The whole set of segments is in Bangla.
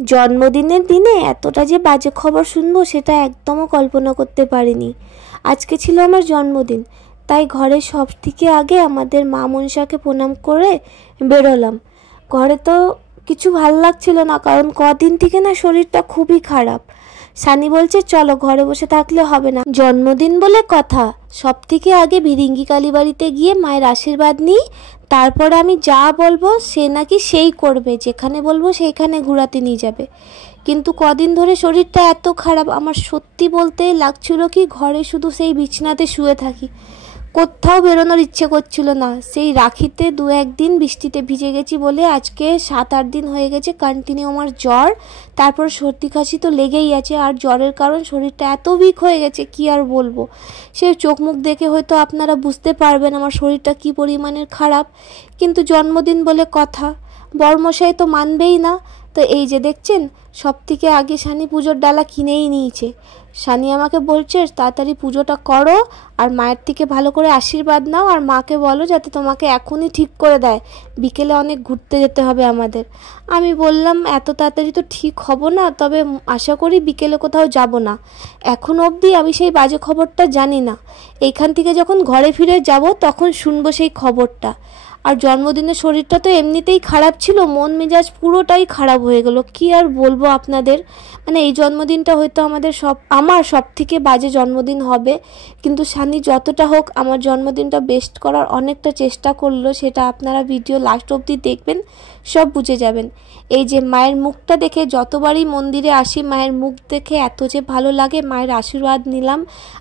জন্মদিনের দিনে এতটা যে বাজে খবর শুনবো সেটা একদমও কল্পনা করতে পারিনি। আজকে ছিল আমার জন্মদিন, তাই ঘরে সব থেকে আগে আমাদের মা মনসাকে প্রণাম করে বেরোলাম। ঘরে তো কিছু ভাল লাগছিল না, কারণ কদিন থেকে না শরীরটা খুবই খারাপ। সানি বলছে চলো, ঘরে বসে থাকলে হবে না, জন্মদিন বলে কথা। সব থেকে আগে ভিরিঙ্গি কালীবাড়িতে গিয়ে মায়ের আশীর্বাদ নিই, তারপর আমি যা বলবো সে নাকি সেই করবে, যেখানে বলবো সেইখানে ঘোরাতে নিয়ে যাবে। কিন্তু কদিন ধরে শরীরটা এত খারাপ, আমার সত্যি বলতে লাগছিল কি ঘরে শুধু সেই বিছানাতে শুয়ে থাকি, কোথাও বেরোনোর ইচ্ছে করছিল না। সেই রাখিতে 2-1 দিন বৃষ্টিতে ভিজে গেছি বলে আজকে 7-8 দিন হয়ে গেছে কন্টিনিউ আমার জ্বর, তারপর সর্দি কাশি তো লেগেই আছে। আর জ্বরের কারণ শরীরটা এত উইক হয়ে গেছে কি আর বলবো। সে চোখ মুখ দেখে হয়তো আপনারা বুঝতে পারবেন আমার শরীরটা কি পরিমাণের খারাপ। কিন্তু জন্মদিন বলে কথা, বড়মশাই তো মানবেই না। তো এই যে দেখছেন, সব থেকে আগে সানি পুজোর ডালা কিনেই নিয়েছে। সানি আমাকে বলছে তাড়াতাড়ি পুজোটা করো আর মায়ের থেকে ভালো করে আশীর্বাদ নাও, আর মাকে বলো যাতে তোমাকে এখনই ঠিক করে দেয়, বিকেলে অনেক ঘুরতে যেতে হবে আমাদের। আমি বললাম এত তাড়াতাড়ি তো ঠিক হব না, তবে আশা করি বিকেলে কোথাও যাব না। এখন অবধি আমি সেই বাজে খবরটা জানি না, এইখান থেকে যখন ঘরে ফিরে যাব তখন শুনবো সেই খবরটা। আর জন্মদিনের শরীরটা তো এমনিতেই খারাপ ছিল, মন মেজাজ পুরোটাই খারাপ হয়ে গেল। কি আর বলবো আপনাদের, মানে এই জন্মদিনটা হয়তো আমার সব থেকে বাজে জন্মদিন হবে। কিন্তু সানি যতটা হোক আমার জন্মদিনটা বেস্ট করার অনেকটা চেষ্টা করলো, সেটা আপনারা ভিডিও লাস্ট অবধি দেখবেন, সব বুঝে যাবেন। এই যে মায়ের মুখটা দেখে, যতবারই মন্দিরে আসি মায়ের মুখ দেখে এত যে ভালো লাগে, মায়ের আশীর্বাদ নিলাম।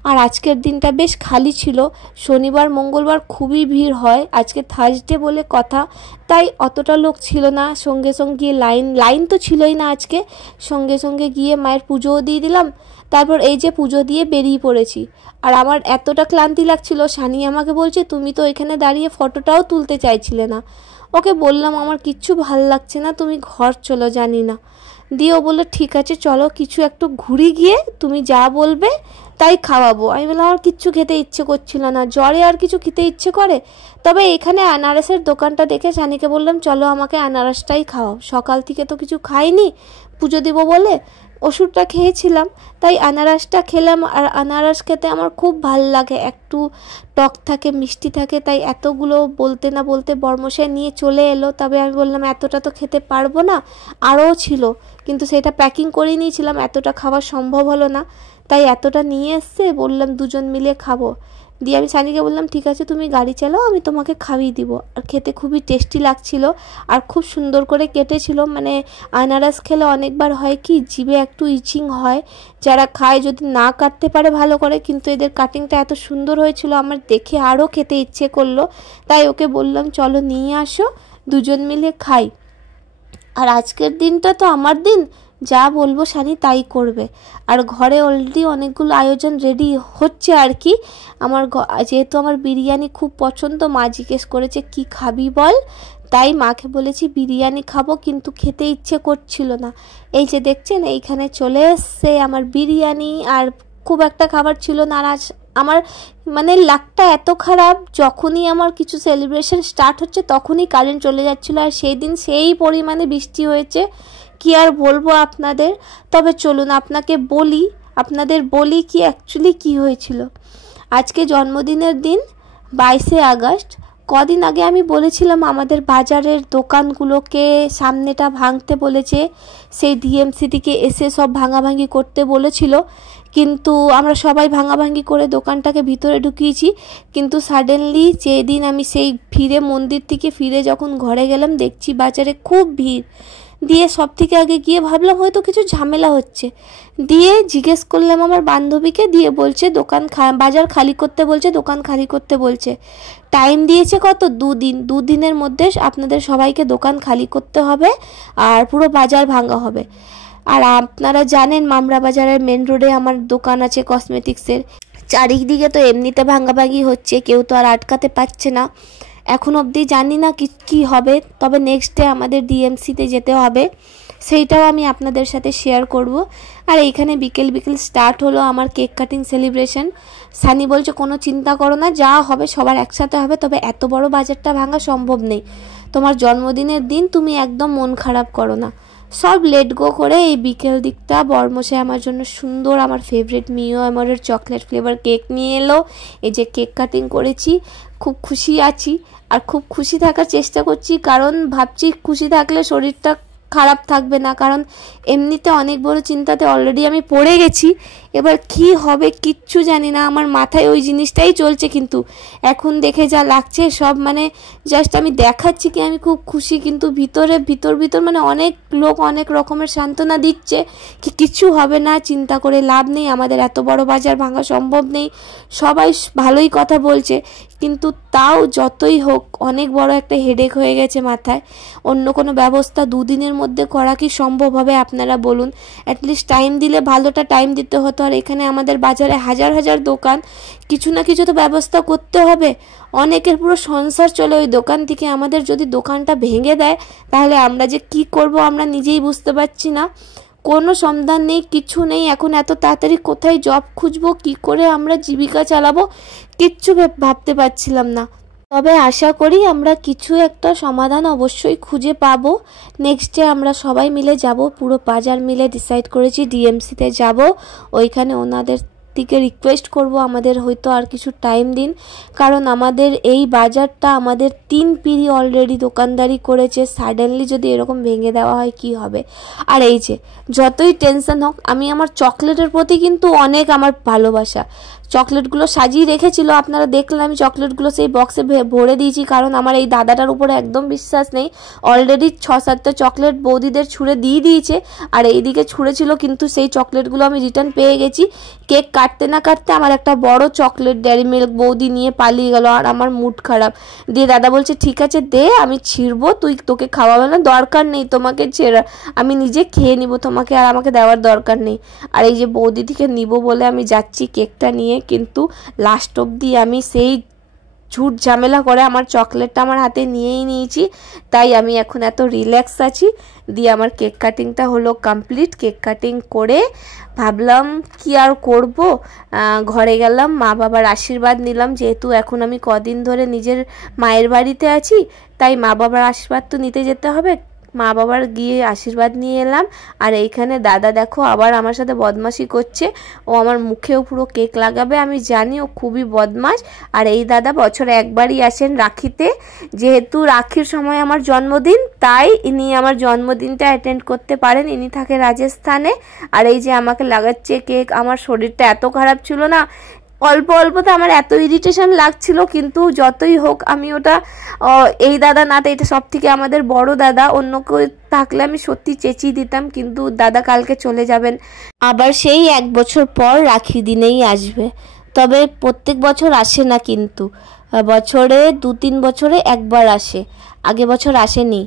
আর আজকের দিনটা বেশ খালি ছিল, শনিবার মঙ্গলবার খুবই ভিড় হয়, আজকে থার্সডে বলে কথা, তাই অতটা লোক ছিল না। সঙ্গে সঙ্গে গিয়ে লাইন তো ছিলই না আজকে, সঙ্গে সঙ্গে গিয়ে মায়ের পুজোও দিয়ে দিলাম। তারপর এই যে পুজো দিয়ে বেরিয়ে পড়েছি। আর আমার এতটা ক্লান্তি লাগছিল, সানি আমাকে বলছে তুমি তো এখানে দাঁড়িয়ে ফটোটাও তুলতে চাইছিলে না। ওকে বললাম আমার কিচ্ছু ভাল লাগছে না, তুমি ঘর চলো, জানি না। দিয়ে ও বললো ঠিক আছে চলো, কিছু একটু ঘুরি গিয়ে তুমি যা বলবে তাই খাওয়াবো। আমি বললাম আমার কিচ্ছু খেতে ইচ্ছে করছিল না, জ্বরে আর কিছু খেতে ইচ্ছে করে। তবে এখানে আনারসের দোকানটা দেখে সানিকে বললাম চলো আমাকে আনারসটাই খাওয়াও, সকাল থেকে তো কিছু খাইনি, পুজো দিব বলে ওষুধটা খেয়েছিলাম, তাই আনারসটা খেলাম। আর আনারস খেতে আমার খুব ভাল লাগে, একটু টক থাকে মিষ্টি থাকে, তাই এতগুলো বলতে না বলতে বর্মশাই নিয়ে চলে এলো। তবে আমি বললাম এতটা তো খেতে পারবো না, আরও ছিল, কিন্তু সেটা প্যাকিং করে নিয়েছিলাম, এতটা খাওয়া সম্ভব হলো না, তাই এতটা নিয়ে এসছে, বললাম দুজন মিলে খাবো। দিয়ে আমি সানিকে বললাম ঠিক আছে তুমি গাড়ি চালাও, আমি তোমাকে খাইয়ে দিব। আর খেতে খুবই টেস্টি লাগছিল, আর খুব সুন্দর করে কেটেছিল। মানে আনারস খেলে অনেকবার হয় কি জিভে একটু ইচিং হয়, যারা খায় যদি না কাটতে পারে ভালো করে, কিন্তু এদের কাটিংটা এত সুন্দর হয়েছিল আমার দেখে আরও খেতে ইচ্ছে করলো। তাই ওকে বললাম চলো নিয়ে আসো, দুজন মিলে খাই। আর আজকের দিনটা তো আমার দিন, যা বলবো সানি তাই করবে। আর ঘরে অলরেডি অনেকগুলো আয়োজন রেডি হচ্ছে আর কি। যেহেতু আমার বিরিয়ানি খুব পছন্দ, মা জিজ্ঞেস করেছে কি খাবি বল, তাই মাকে বলেছি বিরিয়ানি খাবো, কিন্তু খেতে ইচ্ছে করছিল না। এই যে দেখছেন এইখানে চলে এসছে আমার বিরিয়ানি, আর খুব একটা খাবার ছিল না। আর আজ আমার মানে লাকটা এত খারাপ, যখনই আমার কিছু সেলিব্রেশন স্টার্ট হচ্ছে তখনই কারেন্ট চলে যাচ্ছিলো, আর সেই দিন সেই পরিমাণে বৃষ্টি হয়েছে, কি আর বলবো আপনাদের। তবে চলুন আপনাদের বলি কি অ্যাকচুয়ালি কি হয়েছিল। আজকে জন্মদিনের দিন 22শে আগস্ট। কদিন আগে আমি বলেছিলাম আমাদের বাজারের দোকানগুলোকে সামনেটা ভাঙতে বলেছে, সেই ডিএমসিটিকে এসে সব ভাঙাভাঙি করতে বলেছিল, কিন্তু আমরা সবাই ভাঙাভাঙি করে দোকানটাকে ভিতরে ঢুকিয়েছি। কিন্তু সাডেনলি যেদিন আমি সেই মন্দির থেকে ফিরে যখন ঘরে গেলাম, দেখছি বাজারে খুব ভিড়। দিয়ে সব থেকে আগে গিয়ে ভাবলাম হয়তো কিছু ঝামেলা হচ্ছে, দিয়ে জিজ্ঞেস করলাম আমার বান্ধবীকে, দিয়ে বলছে বাজার খালি করতে বলছে, দোকান খালি করতে বলছে। টাইম দিয়েছে কত, 2 দিনের মধ্যে আপনাদের সবাইকে দোকান খালি করতে হবে আর পুরো বাজার ভাঙা হবে। আর আপনারা জানেন মামরা বাজারের মেন রোডে আমার দোকান আছে কসমেটিক্সের, চারিদিকে তো এমনিতে ভাঙাভাঙি হচ্ছে, কেউ তো আর আটকাতে পারছে না। এখন অবধি জানি না কি হবে, তবে নেক্সট ডে আমাদের ডিএমসিতে যেতে হবে, সেইটাও আমি আপনাদের সাথে শেয়ার করব। আর এইখানে বিকেল স্টার্ট হলো আমার কেক কাটিং সেলিব্রেশন। সানি বলছে কোনো চিন্তা করো না, যা হবে সবার একসাথে হবে, তবে এত বড় বাজারটা ভাঙা সম্ভব নেই, তোমার জন্মদিনের দিন তুমি একদম মন খারাপ করো না। সব লেট গো করে এই বিকেল দিকটা বরমশাই আমার জন্য সুন্দর আমার ফেভারিট মিও অ্যামরের চকলেট ফ্লেভার কেক নিয়ে এলো। এই যে কেক কাটিং করেছি, খুব খুশি আছি আর খুব খুশি থাকার চেষ্টা করছি, কারণ ভাবছি খুশি থাকলে শরীরটা খারাপ থাকবে না, কারণ এমনিতে অনেক বড় চিন্তাতে অলরেডি আমি পড়ে গেছি। এবার কি হবে কিচ্ছু জানি না, আমার মাথায় ওই জিনিসটাই চলছে, কিন্তু এখন দেখে যা লাগছে সব মানে জাস্ট আমি দেখাচ্ছি কি আমি খুব খুশি, কিন্তু ভিতর মানে অনেক লোক অনেক রকমের সান্ত্বনা দিচ্ছে কি কিছু হবে না, চিন্তা করে লাভ নেই, আমাদের এত বড় বাজার ভাঙা সম্ভব নেই, সবাই ভালোই কথা বলছে, কিন্তু তাও যতই হোক অনেক বড় একটা হেডেক হয়ে গেছে মাথায়। অন্য কোনো ব্যবস্থা দুদিনের মধ্যে করা কি সম্ভব হবে আপনারা বলুন? অ্যাটলিস্ট টাইম দিলে ভালোটা টাইম দিতে হতো, আর এখানে আমাদের বাজারে হাজার হাজার দোকান, কিছু না কিছু তো ব্যবস্থা করতে হবে। অনেকের পুরো সংসার চলে ওই দোকান থেকে, আমাদের যদি দোকানটা ভেঙে দেয় তাহলে আমরা যে কি করব আমরা নিজেই বুঝতে পারছি না, কোনো সন্ধান নেই, কিছু নেই। এখন এত তাড়াতাড়ি কোথায় জব খুঁজবো, কি করে আমরা জীবিকা চালাবো, কিচ্ছু ভাবতে পারছিলাম না। তবে আশা করি আমরা কিছু একটা সমাধান অবশ্যই খুঁজে পাবো। নেক্সট ডে আমরা সবাই মিলে যাব, পুরো বাজার মিলে ডিসাইড করেছি ডিএমসিতে যাব, ওইখানে ওনাদের দিকে রিকোয়েস্ট করব আমাদের হয়তো আর কিছু টাইম দিন, কারণ আমাদের এই বাজারটা আমাদের 3 পিঁড়ি অলরেডি দোকানদারি করেছে, সাডেনলি যদি এরকম ভেঙে দেওয়া হয় কি হবে। আর এই যে যতই টেনশন হোক, আমি আমার চকলেটের প্রতি কিন্তু অনেক আমার ভালোবাসা, চকলেটগুলো সাজিয়ে রেখেছিল আপনারা দেখলেন, আমি চকলেটগুলো সেই বক্সে ভরে দিয়েছি, কারণ আমার এই দাদাটার উপরে একদম বিশ্বাস নেই, অলরেডি 6-7টা চকলেট বৌদিদের ছুঁড়ে দিয়ে দিয়েছে, আর এইদিকে ছুঁড়েছিল, কিন্তু সেই চকলেটগুলো আমি রিটার্ন পেয়ে গেছি। কেক কাটতে না কাটতে আমার একটা বড় চকলেট ডেয়ারি মিল্ক বৌদি নিয়ে পালিয়ে গেল, আর আমার মুড খারাপ। দিয়ে দাদা বলছে ঠিক আছে দে, আমি ছিঁড়বো, তোকে খাওয়াবে না, দরকার নেই তোমাকে ছেড়া, আমি নিজে খেয়ে নিব, তোমাকে আর আমাকে দেওয়ার দরকার নেই। আর এই যে বৌদি থেকে নিব বলে আমি যাচ্ছি কেকটা নিয়ে, কিন্তু লাস্ট অবধি আমি সেই ঝুট ঝামেলা করে আমার চকলেটটা আমার হাতে নিয়েই নিয়েছি, তাই আমি এখন এত রিল্যাক্স আছি। দিয়ে আমার কেক কাটিংটা হলো কমপ্লিট, কেক কাটিং করে ভাবলাম কি আর করব, ঘরে গেলাম, মা বাবার আশীর্বাদ নিলাম, যেহেতু এখন আমি কদিন ধরে নিজের মায়ের বাড়িতে আছি, তাই মা বাবার আশীর্বাদ তো নিতে যেতে হবে, মা বাবার গিয়ে আশীর্বাদ নিয়ে এলাম। আর এইখানে দাদা দেখো আবার আমার সাথে বদমাশি করছে, ও আমার মুখেও পুরো কেক লাগাবে, আমি জানি ও খুবই বদমাশ। আর এই দাদা বছরে একবারই আসেন রাখিতে, যেহেতু রাখির সময় আমার জন্মদিন, তাই ইনি আমার জন্মদিনটা অ্যাটেন্ড করতে পারেন, ইনি থাকে রাজস্থানে। আর এই যে আমাকে লাগাচ্ছে কেক, আমার শরীরটা এত খারাপ ছিল না, অল্প অল্পতে আমার এত ইরিটেশন লাগছিল, কিন্তু যতই হোক আমি ওটা, এই দাদা না, এটা সব থেকে আমাদের বড় দাদা, অন্য কেউ থাকলে আমি সত্যি চেঁচিয়ে দিতাম, কিন্তু দাদা কালকে চলে যাবেন, আবার সেই 1 বছর পর রাখির দিনেই আসবে। তবে প্রত্যেক বছর আসে না, কিন্তু বছরে 2-3 বছরে একবার আসে, আগে বছর আসেনি,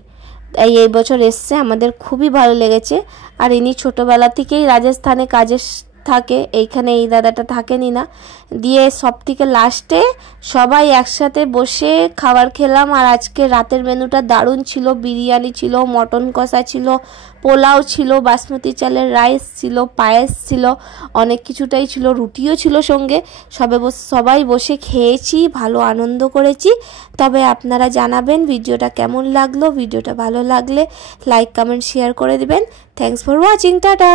এই বছর এসছে, আমাদের খুবই ভালো লেগেছে। আর ইনি ছোটোবেলা থেকেই রাজস্থানে কাজে থাকে, এইখানে এই দাদাটা থাকেনি না। দিয়ে সব থেকে লাস্টে সবাই একসাথে বসে খাবার খেলাম, আর আজকে রাতের মেনুটা দারুণ ছিল, বিরিয়ানি ছিল, মটন কষা ছিল, পোলাও ছিল, বাসমতি চালের রাইস ছিল, পায়েস ছিল, অনেক কিছুটাই ছিল, রুটিও ছিল সঙ্গে, সবাই বসে খেয়েছি, ভালো আনন্দ করেছি। তবে আপনারা জানাবেন ভিডিওটা কেমন লাগলো, ভিডিওটা ভালো লাগলে লাইক কমেন্ট শেয়ার করে দিবেন। Thanks for watching, tata.